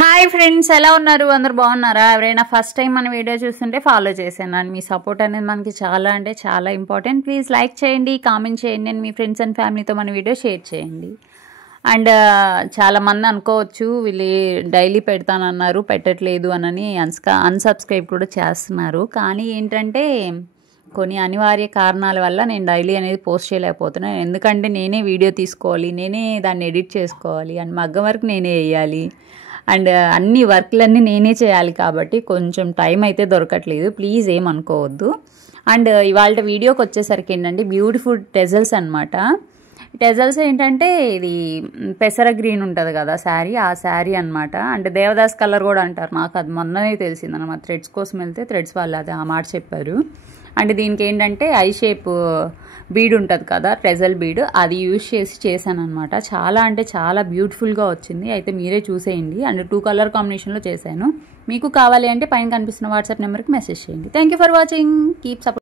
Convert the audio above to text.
Hi friends, ఎలా ఉన్నారు? అందరు బాగున్నారా? ఎవరైనా ఫస్ట్ టైం మన వీడియో చూస్తుంటే ఫాలో చేసేయండి. మీ సపోర్ట్ అనేది మనకి చాలా అంటే చాలా ఇంపార్టెంట్. ప్లీజ్ లైక్ చేయండి, కామెంట్ చేయండి అండ్ మీ ఫ్రెండ్స్ అండ్ ఫ్యామిలీతో మన వీడియో షేర్ చేయండి. అండ్ చాలామంది అనుకోవచ్చు వీళ్ళు డైలీ పెడతానన్నారు, పెట్టట్లేదు అని అన్సబ్స్క్రైబ్ కూడా చేస్తున్నారు. కానీ ఏంటంటే కొన్ని అనివార్య కారణాల వల్ల నేను డైలీ అనేది పోస్ట్ చేయలేకపోతున్నాను. ఎందుకంటే నేనే వీడియో తీసుకోవాలి, నేనే దాన్ని ఎడిట్ చేసుకోవాలి అండ్ మగ్గం వర్క్ నేనే వేయాలి అండ్ అన్ని వర్క్లన్నీ నేనే చేయాలి. కాబట్టి కొంచెం టైం అయితే దొరకట్లేదు, ప్లీజ్ ఏమనుకోవద్దు. అండ్ ఇవాళ వీడియోకి వచ్చేసరికి ఏంటంటే బ్యూటిఫుల్ టెజల్స్ అనమాట. టెజల్స్ ఏంటంటే ఇది పెసర గ్రీన్ ఉంటుంది కదా శారీ, ఆ శారీ అనమాట. అంటే దేవదాస్ కలర్ కూడా అంటారు, నాకు అది మొన్ననే తెలిసిందన్నమాట. థ్రెడ్స్ కోసం వెళ్తే థ్రెడ్స్ వాళ్ళు అది ఆ మాట చెప్పారు. అండ్ దీనికి ఏంటంటే ఐ షేప్ బీడ్ ఉంటుంది కదా, టెజల్ బీడ్, అది యూజ్ చేశాను అనమాట. చాలా అంటే చాలా బ్యూటిఫుల్గా వచ్చింది. అయితే మీరే చూసేయండి. అండ్ 2 కలర్ కాంబినేషన్లో చేశాను. మీకు కావాలి అంటే పైన కనిపిస్తున్న వాట్సాప్ నెంబర్కి మెసేజ్ చేయండి. Thank you for watching. Keep support.